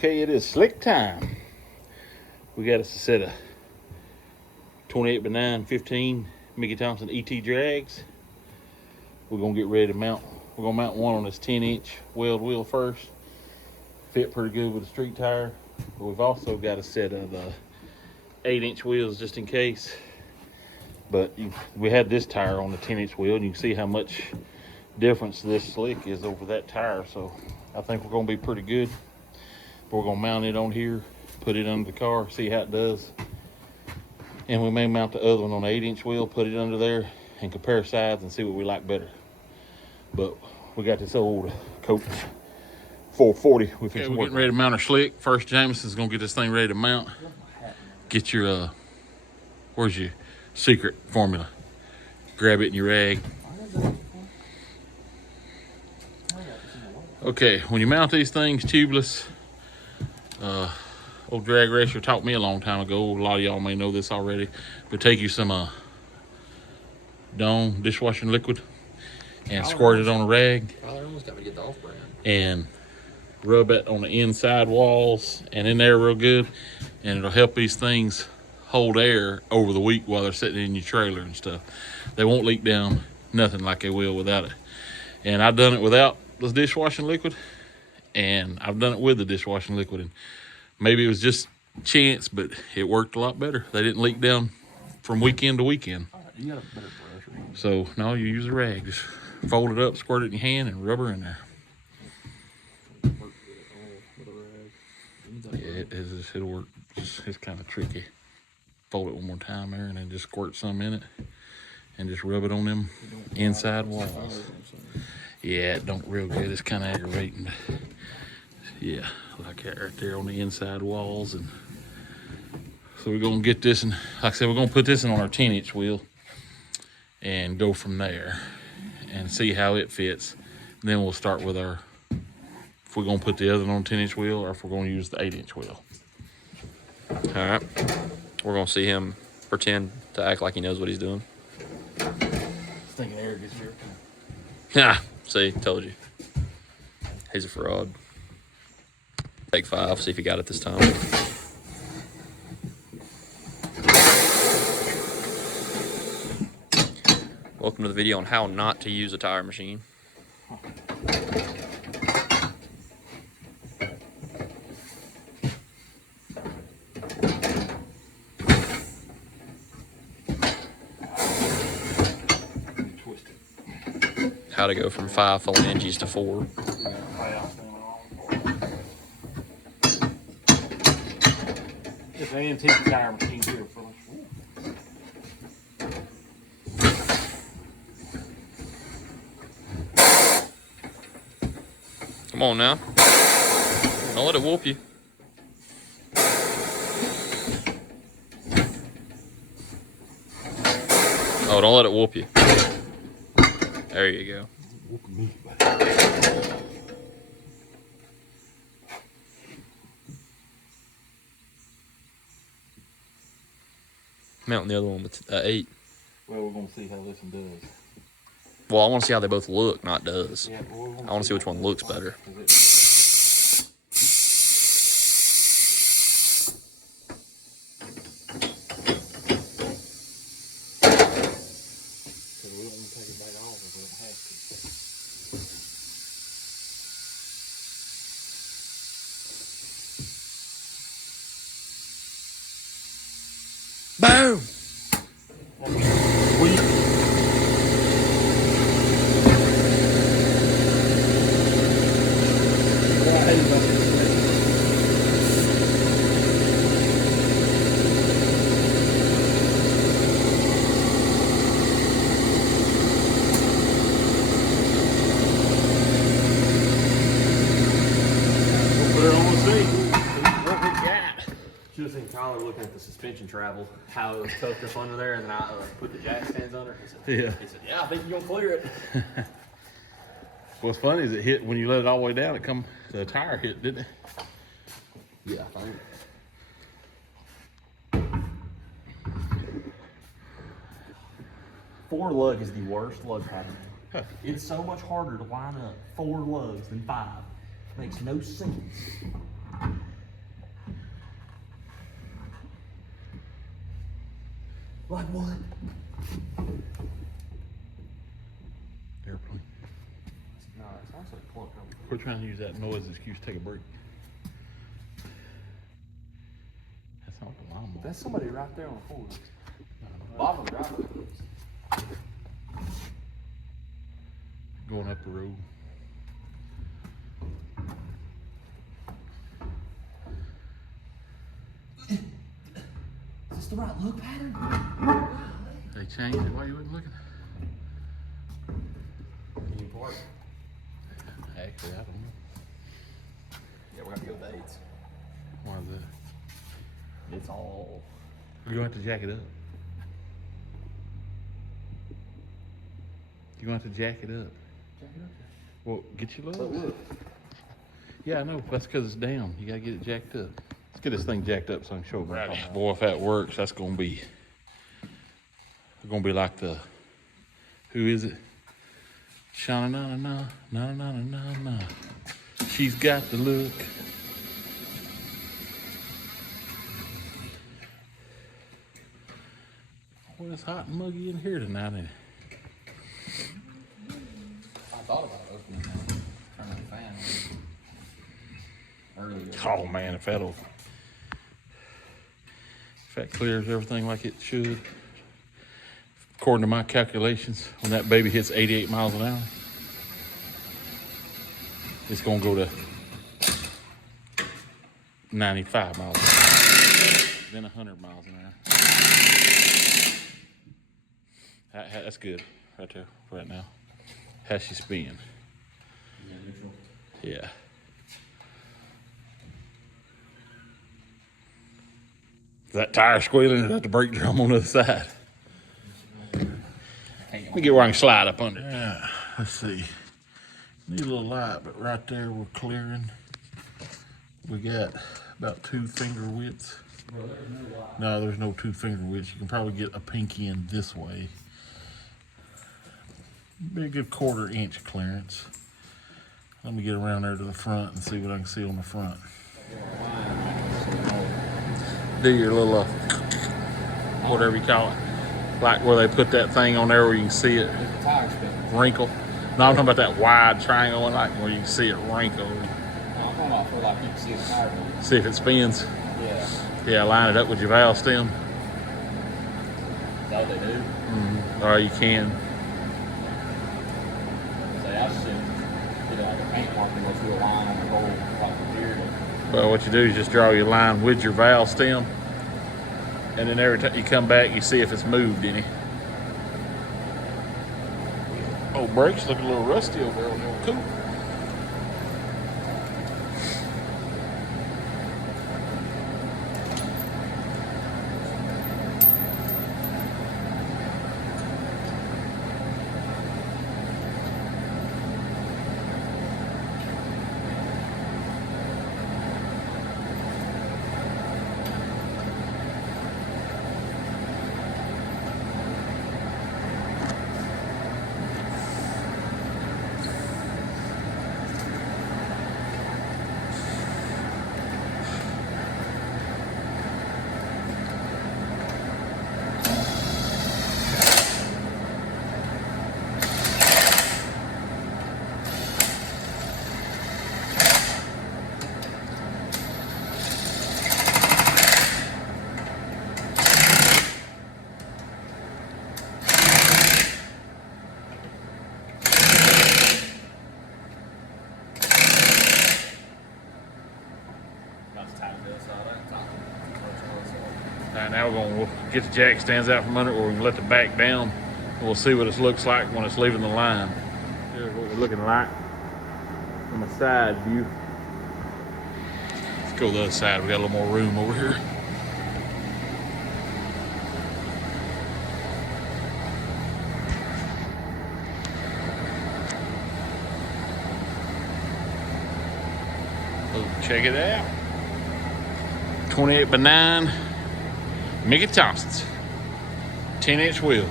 Okay, it is slick time. We got us a set of 28x9 15 Mickey Thompson ET drags. We're gonna get ready to mount. We're gonna mount one on this 10-inch weld wheel first. Fit pretty good with the street tire. But we've also got a set of 8-inch wheels just in case. But we had this tire on the 10-inch wheel, and you can see how much difference this slick is over that tire. So I think we're gonna be pretty good. We're gonna mount it on here, put it under the car, see how it does. And we may mount the other one on the 8-inch wheel, put it under there, and compare sides and see what we like better. But we got this old Coach 440. Okay, we're getting ready to mount our slick. First, Jameson's gonna get this thing ready to mount. Get your, where's your secret formula? Grab it in your rag. Okay, when you mount these things tubeless, old drag racer taught me a long time ago. A lot of y'all may know this already, but take you some Dawn dishwashing liquid and squirt it on a rag and rub it on the inside walls and in there real good, and it'll help these things hold air over the week while they're sitting in your trailer and stuff. They won't leak down nothing like they will without it. And I've done it without the dishwashing liquid, and I've done it with the dishwashing liquid, and maybe it was just chance, but it worked a lot better. They didn't leak down from weekend to weekend. You got a better brush. So no, you use a rag. Just fold it up, squirt it in your hand, and rub her in there. Yeah, it'll work. It's kind of tricky. Fold it one more time there, and then just squirt some in it, and just rub it on them inside walls. Yeah, it don't real good. It's kind of aggravating. Yeah, like that right there on the inside walls. And so we're gonna get this, and like I said, we're gonna put this in on our 10-inch wheel and go from there and see how it fits. And then we'll start with our, if we're gonna put the other one on 10-inch wheel or if we're gonna use the 8-inch wheel. All right, we're gonna see him pretend to act like he knows what he's doing. Thinking air gets here. Yeah, see, told you. He's a fraud. Take 5, see if he got it this time. Welcome to the video on how not to use a tire machine. How to go from 5 phalanges to 4. It's an antique tire machine here, fellas. Come on now. Don't let it whoop you. Oh, don't let it whoop you. There you go. Mounting the other one with 8. Well, we're going to see how this one does. Well, I want to see how they both look, not does. Yeah, well, I want to see which one looks better. Boom! Should have seen Tyler looking at the suspension travel, how it was tucked up under there, and then I put the jack stands under. He said, yeah, I think you're gonna clear it. What's funny is it hit when you let it all the way down. The tire hit, didn't it? Yeah, I think. Four lug is the worst lug pattern. Huh. It's so much harder to line up 4 lugs than 5. Makes no sense. Like what? Airplane. No, it sounds like pork. We're trying to use that noise excuse to take a break. That sounds like a lawnmower. That's somebody right there on the forest. Bottom driver. Going up the road. Is this the right look pattern? They changed it while you wasn't looking. Can you park? Actually, I don't know. Yeah, we're gonna go Bates. Why is that? It's all. You're gonna have to jack it up. You're gonna have to jack it up. Jack it up. Well, get your But look. look. Yeah, I know. That's because it's down. You gotta get it jacked up. Let's get this thing jacked up so I can show it. Boy, if that works, that's gonna be like the, who is it? Shana na na na na na na na. She's got the look. Well, it's hot and muggy in here tonight, ain't it? I thought about opening that. Turning the fan on. Earlier. Oh man, if that clears everything like it should, according to my calculations, when that baby hits 88 miles an hour, it's gonna go to 95 miles an hour, then 100 miles an hour. That's good right there, right now. How's she spin? Yeah, neutral. Yeah. Is that tire squealing or is that the brake drum on the other side? Let me get where I can slide up under. Yeah, let's see. Need a little light, but right there we're clearing. We got about 2 finger widths. No, there's no 2 finger widths. You can probably get a pinky in this way. Be a good 1/4 inch clearance. Let me get around there to the front and see what I can see on the front. Do your little, whatever you call it, like where they put that thing on there where you can see it wrinkle. No, I'm talking about that wide triangle one, like where you can see it wrinkle. No, I'm talking about for like you can see the tire. See if it spins. Yeah. Yeah, line it up with your valve stem. Is that what they do? Mm-hmm. Or you can. Say I should get like a paint mark and go through a line on the whole like beard. Well, what you do is just draw your line with your valve stem, and then every time you come back, you see if it's moved any. Oh, brakes look a little rusty over there on the old coupe. Now we'll get the jack stands out from under it, or we can let the back down. And we'll see what it looks like when it's leaving the line. Here's what we're looking like from a side view. Let's go to the other side. We got a little more room over here. Oh, check it out. 28 by 9. Mickey Thompson's 10-inch wheel.